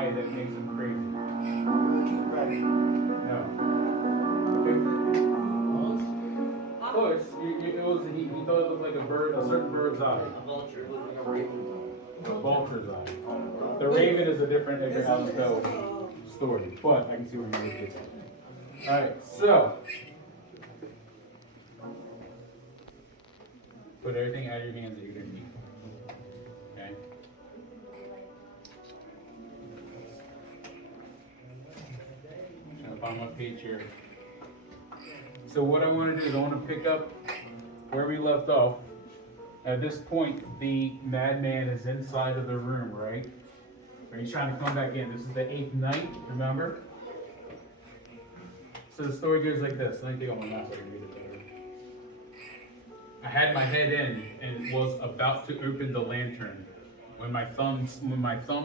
eye that makes him crazy. No. Close. He thought it looked like a bird, a certain bird's eye. A vulture looking a raven. A vulture's eye. The raven is a different Edgar Allan Poe story, but I can see where you're going to get. All right, so put everything out of your hands that you're going to need. Okay. I'm trying to find my page here. So what I want to do is I want to pick up where we left off. At this point, the madman is inside of the room, right? He's trying to come back in. This is the 8th night, remember? So the story goes like this. Let me take out my map so I can read it better. I had my head in and was about to open the lantern when my thumb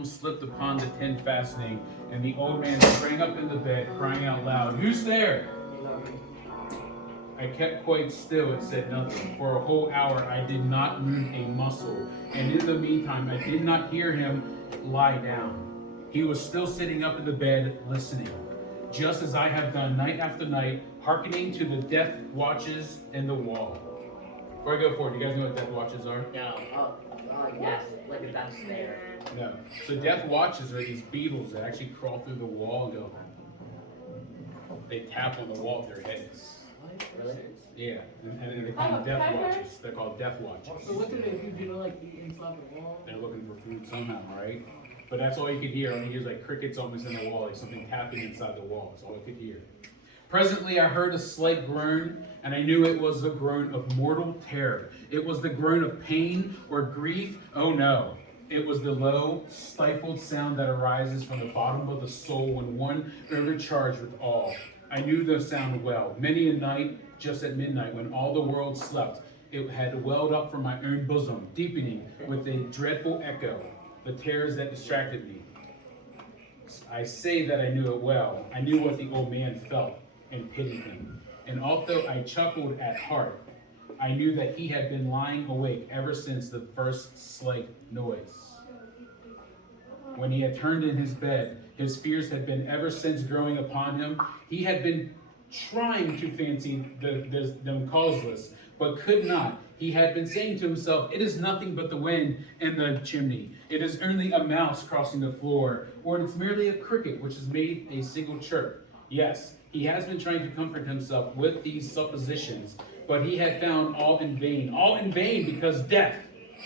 slipped upon the tin fastening, and the old man sprang up in the bed, crying out loud, "Who's there?" I kept quite still and said nothing. For a whole hour I did not move a muscle, and in the meantime I did not hear him lie down. He was still sitting up in the bed, listening, just as I have done night after night, hearkening to the death watches in the wall. Before I go forward, you guys know what death watches are? No. Yes. Like if that's there. No. So death watches are these beetles that actually crawl through the wall and go. They tap on the wall with their heads. Really? Yeah, and they call them death watches. They're called death watches. So what do they do? Do they like the inside the wall? They're looking for food somehow, right? But that's all you could hear. All you hear is like crickets almost in the wall, like something tapping inside the wall. That's all I could hear. Presently I heard a slight groan, and I knew it was the groan of mortal terror. It was the groan of pain or grief. Oh no. It was the low, stifled sound that arises from the bottom of the soul when one overcharged with awe. I knew the sound well. Many a night, just at midnight, when all the world slept, it had welled up from my own bosom, deepening with a dreadful echo, the terrors that distracted me. I say that I knew it well. I knew what the old man felt and pitied him. And although I chuckled at heart, I knew that he had been lying awake ever since the first slight noise. When he had turned in his bed, his fears had been ever since growing upon him. He had been trying to fancy them causeless, but could not. He had been saying to himself, "It is nothing but the wind in the chimney. It is only a mouse crossing the floor, or it's merely a cricket which has made a single chirp." Yes, he has been trying to comfort himself with these suppositions, but he had found all in vain because death,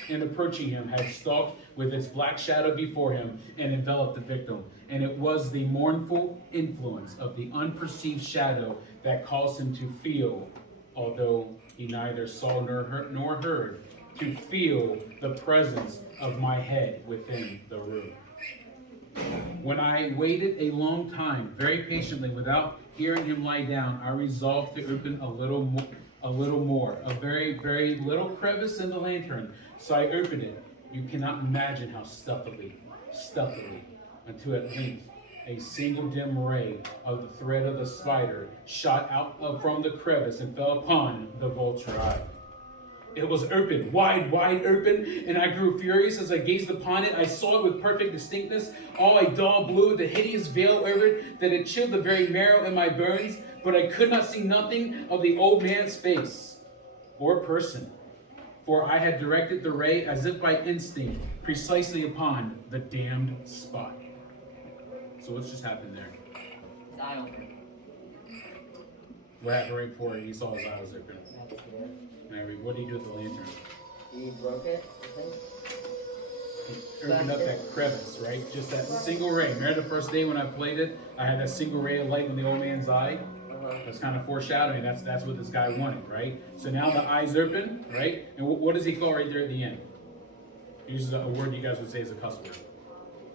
in approaching him, had stalked with its black shadow before him and enveloped the victim. And it was the mournful influence of the unperceived shadow that caused him to feel, although he neither saw nor heard, to feel the presence of my head within the room. When I waited a long time, very patiently, without hearing him lie down, I resolved to open a little more, a very, very little crevice in the lantern. So I opened it. You cannot imagine how stealthily, until at length a single dim ray of the thread of the spider shot out from the crevice and fell upon the vulture eye. It was open, wide open, and I grew furious as I gazed upon it. I saw it with perfect distinctness, all a dull blue, the hideous veil over it, that it chilled the very marrow in my bones, but I could not see nothing of the old man's face or person, for I had directed the ray as if by instinct, precisely upon the damned spot. So what's just happened there? His eye open. What happened right before he saw his eyes open? That's good. Mary, what did he do with the lantern? He broke it, I think. He opened up that crevice, right? Just that single ray. Remember the first day when I played it? I had that single ray of light in the old man's eye. That's kind of foreshadowing. That's what this guy wanted, right? So now the eye's open, right? And what does he call right there at the end? He uses a word you guys would say is a cuss word.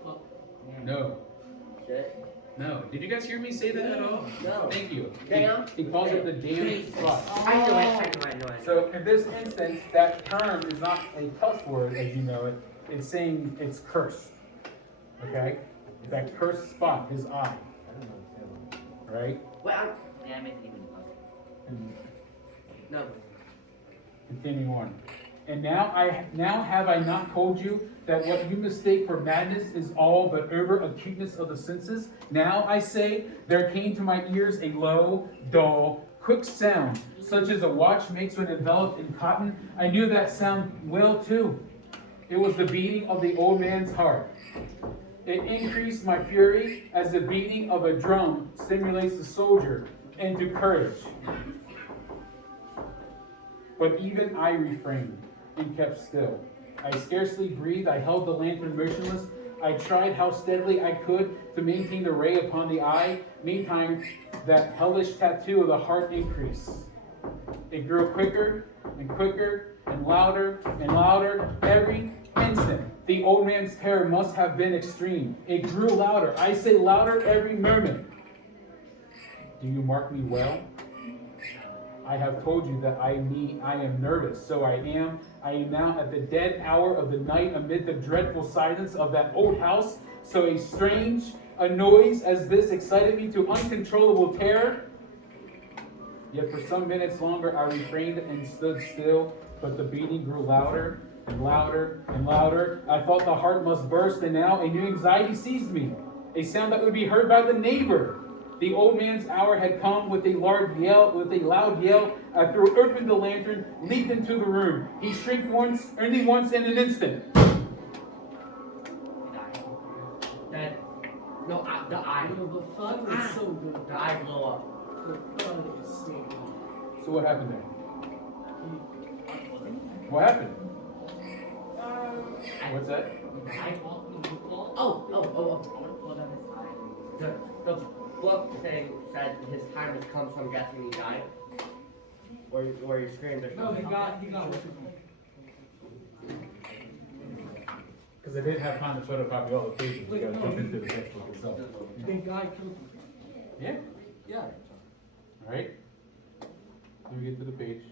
Oh. No. Shit. No. Did you guys hear me say that at all? No. Thank you. Damn. He calls it the damned spot. I know it. So in this instance, that term is not a cuss word as you know it. It's saying it's cursed. Okay? It's that cursed spot, his eye. Right? Well, yeah, I made it even possible. No. Continuing on. And now have I not told you that what you mistake for madness is all but over acuteness of the senses? Now I say, there came to my ears a low, dull, quick sound, such as a watch makes when enveloped in cotton. I knew that sound well too. It was the beating of the old man's heart. It increased my fury as the beating of a drum stimulates the soldier into courage. But even I refrained and kept still. I scarcely breathed. I held the lantern motionless. I tried how steadily I could to maintain the ray upon the eye. Meantime, that hellish tattoo of the heart increased. It grew quicker and quicker and louder every instant. The old man's terror must have been extreme. It grew louder. I say louder every moment. Do you mark me well? I have told you that I am nervous, so I am. I am now at the dead hour of the night amid the dreadful silence of that old house. So a noise as this excited me to uncontrollable terror. Yet for some minutes longer I refrained and stood still, but the beating grew louder and louder and louder. I thought the heart must burst, and now a new anxiety seized me. A sound that would be heard by the neighbor. The old man's hour had come with a loud yell. I threw open the lantern, leaped into the room. He shrieked once, only once in an instant. The eye. Yo, the thud was so good. The eye blew up. The thud is so good. So what happened there? What happened? What's that? The eye fall. Oh, that is eye. The book thing said his time has come, so I'm guessing he died. Or he screamed or something. No, he got what you want. Because I didn't have time to photocopy all the pages. We gotta jump into the textbook itself. The guy killed him. Yeah. Yeah. All right. Let me get to the page.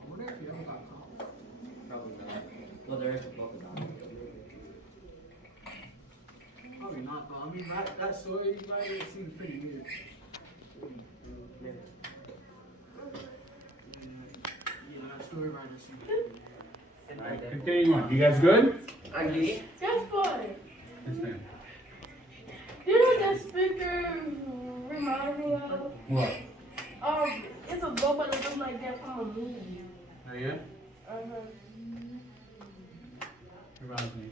I wonder if he ever got caught. Probably not. Well, there is a book about it. Probably not, though. I mean, that story writer seems pretty weird. Maybe. Yeah, that story writer seems pretty weird. All right, continue on. You guys good? I'm Dee. That's fine. Yes, ma'am. You know what that speaker reminds me of? What? It's a robot that looks like that from a movie. Oh, yeah? Uh-huh. Reminds me.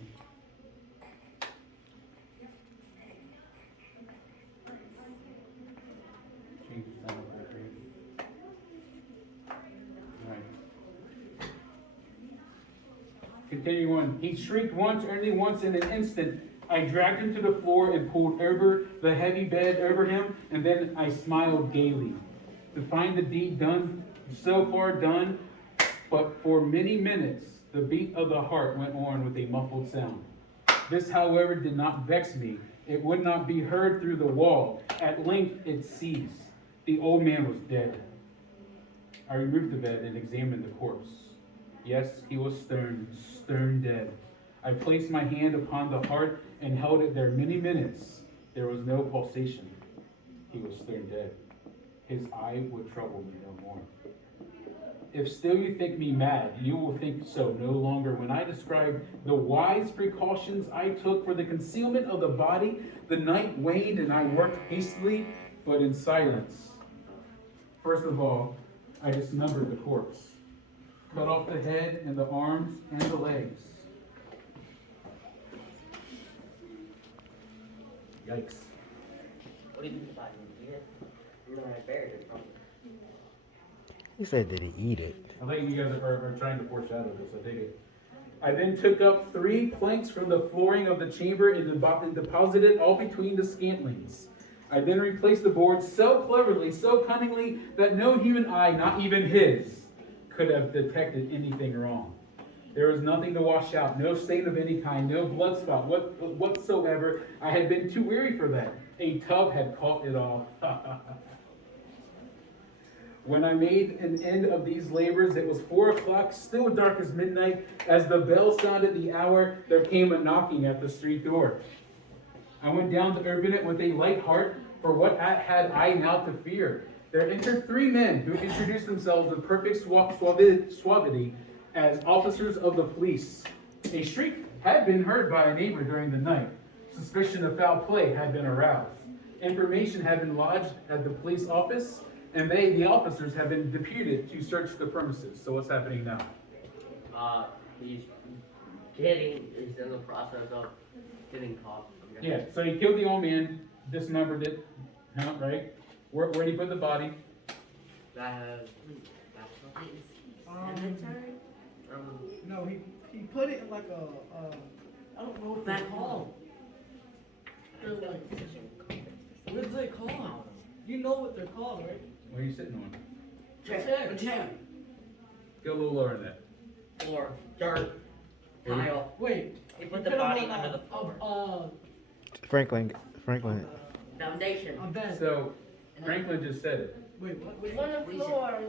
Change the sound back here. All right. Continue on. He shrieked once, only once in an instant. I dragged him to the floor and pulled over the heavy bed over him, and then I smiled gaily. To find the deed done, so far done, but for many minutes the beat of the heart went on with a muffled sound. This, however, did not vex me. It would not be heard through the wall. At length it ceased. The old man was dead. I removed the bed and examined the corpse. Yes, he was stern dead. I placed my hand upon the heart and held it there many minutes. There was no pulsation. He was stern dead. His eye would trouble me no more. If still you think me mad, you will think so no longer when I describe the wise precautions I took for the concealment of the body. The night waned and I worked hastily, but in silence. First of all, I dismembered the corpse, cut off the head and the arms and the legs. Yikes. What did you do? Eat it? No, I buried it probably. He said, did he eat it? I think you guys are trying to foreshadow this. I take it. I then took up 3 planks from the flooring of the chamber and deposited all between the scantlings. I then replaced the boards so cleverly, so cunningly, that no human eye, not even his, could have detected anything wrong. There was nothing to wash out, no stain of any kind, no blood spot whatsoever. I had been too weary for that. A tub had caught it all. When I made an end of these labors, it was 4 o'clock, still dark as midnight. As the bell sounded the hour, there came a knocking at the street door. I went down to open it with a light heart, for what had I now to fear? There entered 3 men who introduced themselves with perfect suavity. as officers of the police. A shriek had been heard by a neighbor during the night. Suspicion of foul play had been aroused. Information had been lodged at the police office, and they, the officers, have been deputed to search the premises. So what's happening now? He's in the process of getting caught. Yeah, so he killed the old man, dismembered it, right? Where did he put the body? Cemetery? No, he put it in like I don't know what they're called. They're like, what is they called? You know what they're called, right? What are you sitting on? Chair. Go a little lower than that. Floor, dirt, tile. Wait. He put the body under the floor. Franklin. Foundation. A bed. So, Franklin just said it. Wait, what? On the floor.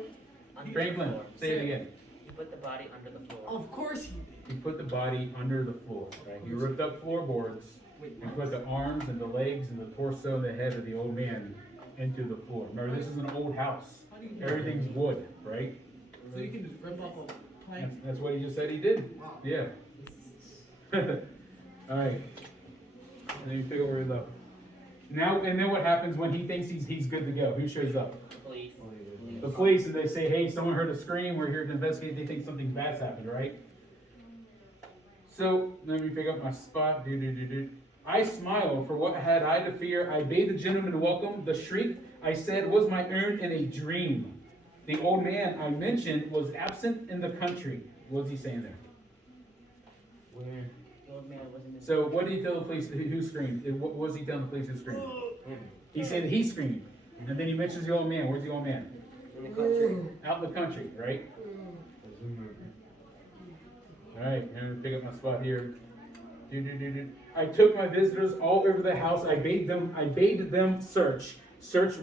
Franklin, say it again. He put the body under the floor. Of course he did. He put the body under the floor, right? He ripped up floorboards and put the arms and the legs and the torso and the head of the old man into the floor. Remember, this is an old house. How do you know? Everything's wood, right? So you can just rip off a plank. That's what he just said he did. Wow. Yeah. All right. And then you figure where he's up. Now, and then what happens when he thinks he's good to go? Who shows up? Police. The police, and they say, hey, someone heard a scream, we're here to investigate, they think something bad's happened, right? So, let me pick up my spot, I smiled, for what had I to fear? I bade the gentleman welcome. The shriek, I said, was my own in a dream. The old man I mentioned was absent in the country. What was he saying there? Where? The old man was in the So, what did he tell the police who screamed? What was he telling the police who screamed? He said that he screamed. And then he mentions the old man. Where's the old man? in the country. Out in the country, right? Alright, I'm gonna pick up my spot here. I took my visitors all over the house. I bade them search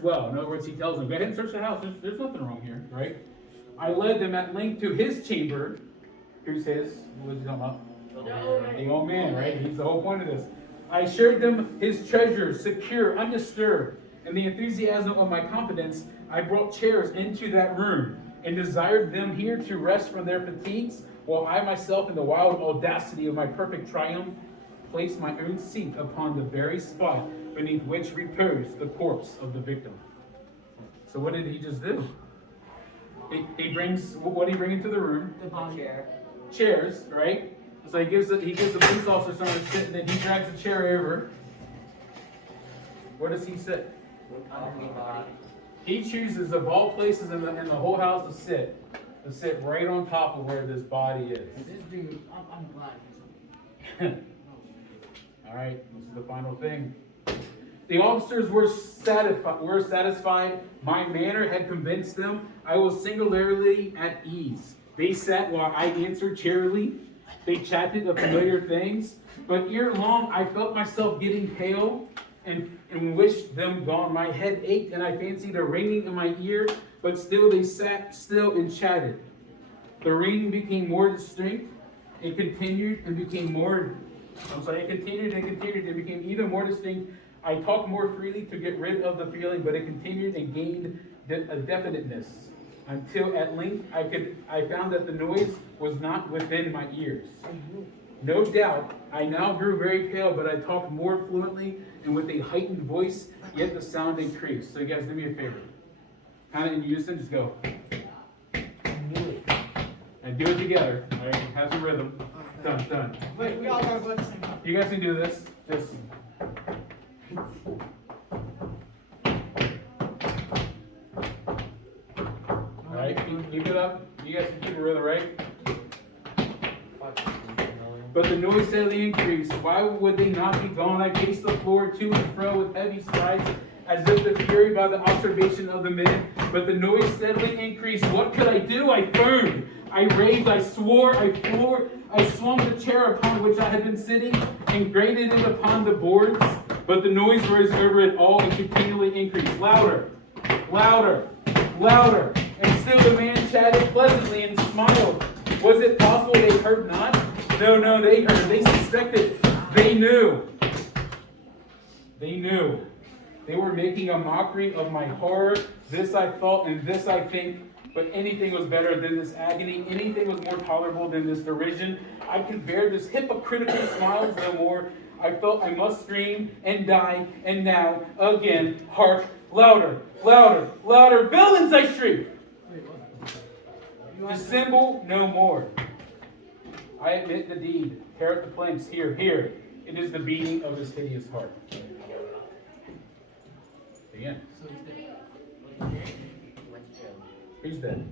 well. In other words, he tells them, go ahead and search the house. There's nothing wrong here, right? I led them at length to his chamber. Who's his? What was he talking about? The old man, right? He's the whole point of this. I showed them his treasures, secure, undisturbed. In the enthusiasm of my confidence, I brought chairs into that room and desired them here to rest from their fatigues, while I myself, in the wild audacity of my perfect triumph, placed my own seat upon the very spot beneath which reposed the corpse of the victim. So what did he just do? He brings, what did he bring into the room? The body. Chair. Chairs, right? So he gives the police officer somewhere to sit, and then he drags the chair over. Where does he sit? Under the body. He chooses of all places in the whole house to sit right on top of where this body is. This dude, I'm glad he's All right, this is the final thing. The officers were satisfied. My manner had convinced them. I was singularly at ease. They sat while I answered cheerily. They chatted of familiar things. But ere long, I felt myself getting pale and wished them gone. My head ached, and I fancied a ringing in my ear. But still they sat still and chatted. The ringing became more distinct. It continued and became even more distinct. I talked more freely to get rid of the feeling, but it continued and gained a definiteness until at length I found that the noise was not within my ears. No doubt, I now grew very pale, but I talked more fluently and with a heightened voice, yet the sound increased. So you guys do me a favor. Kind of in unison, just go. And do it together, all right? Have some rhythm. Done. Wait, we all gotta go at the same time. You guys can do this. Just. All right, keep it up. You guys can keep it rhythm, right? But the noise steadily increased. Why would they not be gone? I paced the floor to and fro with heavy strides, as if the fury by the observation of the men. But the noise steadily increased. What could I do? I foamed. I raved. I swore. I swung the chair upon which I had been sitting and grated it upon the boards. But the noise rose over it all and continually increased. Louder, louder, louder. And still the man chatted pleasantly and smiled. Was it possible they heard not? No, they heard. They suspected. They knew. They were making a mockery of my horror. This I thought and this I think. but anything was better than this agony. Anything was more tolerable than this derision. I could bear this hypocritical smiles no more. I felt I must scream and die, and now, again, hark, louder, louder, louder, villains, I shriek! Dissemble no more. I admit the deed. Tear up the planks. Here, here. It is the beating of his hideous heart. The end. So he's dead. What's true? Who's dead?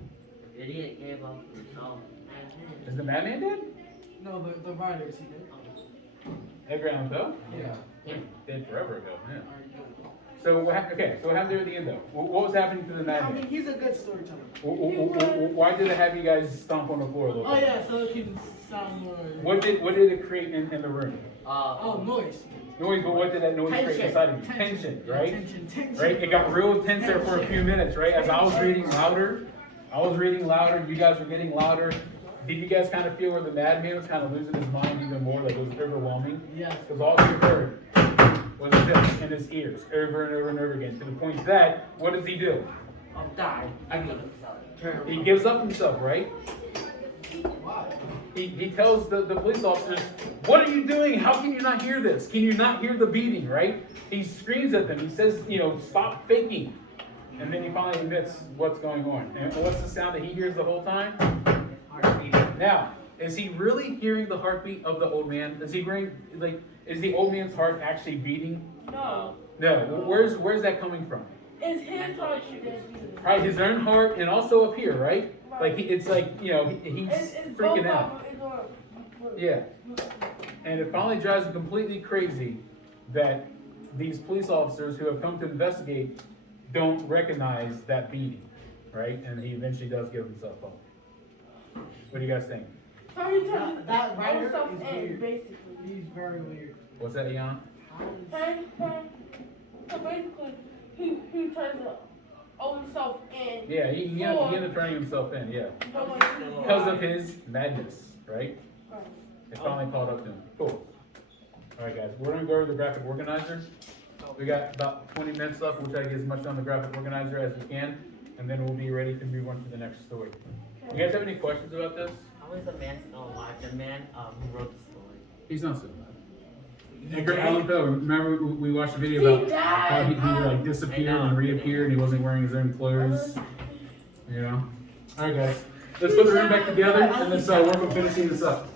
The idiot gave up himself. Is the madman dead? No, the writer, is he dead? Edgar Allan Poe? Yeah. Dead forever ago, yeah. Alright, good. So, what happened there at the end, though? What was happening to the I madman? mean, he's a good storyteller. Why did it have you guys stomp on the floor a little Oh bit? yeah, so it can sound more. What did it create in the room? Oh, noise. Noise, but what did that noise create Tension. inside of you? Tension, Yeah, right? Tension. Right? It got real tense there for a few minutes, right? As I was reading louder, you guys were getting louder. Did you guys kind of feel where the madman was kind of losing his mind even more, like it was overwhelming? Yes. Because all you heard was this in his ears, over and over and over again, to the point that, what does he do? I'll die. I give himself. He gives up himself, right? Why? He tells the police officers, what are you doing? How can you not hear this? Can you not hear the beating, right? He screams at them. He says, stop faking. And then he finally admits what's going on. And what's the sound that he hears the whole time? Now, is he really hearing the heartbeat of the old man? Is the old man's heart actually beating? No. No. Where's that coming from? It's his heart that's beating. Right, his own heart, and also up here, right? Like he's It's freaking both out. of them. It's on- Yeah. And it finally drives him completely crazy that these police officers who have come to investigate don't recognize that beating, right? And he eventually does give himself up. What do you guys think? So he turns That writer himself is in, weird. basically. He's very weird. What's that, Ian? So basically, he tries to own himself in. Yeah, he ended up turning himself in, yeah. Because of his madness, right? It finally caught up to him. Cool. Alright guys, we're gonna go over the graphic organizer. We got about 20 minutes left. We'll try to get as much on the graphic organizer as we can, and then we'll be ready to move on to the next story. You guys have any questions about this? How is the man still alive? The man who wrote the story. He's not still alive. Edgar Allan Poe, remember we watched a video about how he like disappeared and reappeared and he wasn't wearing his own clothes. You know? Alright guys, let's put the room back together and let's work on finishing this up.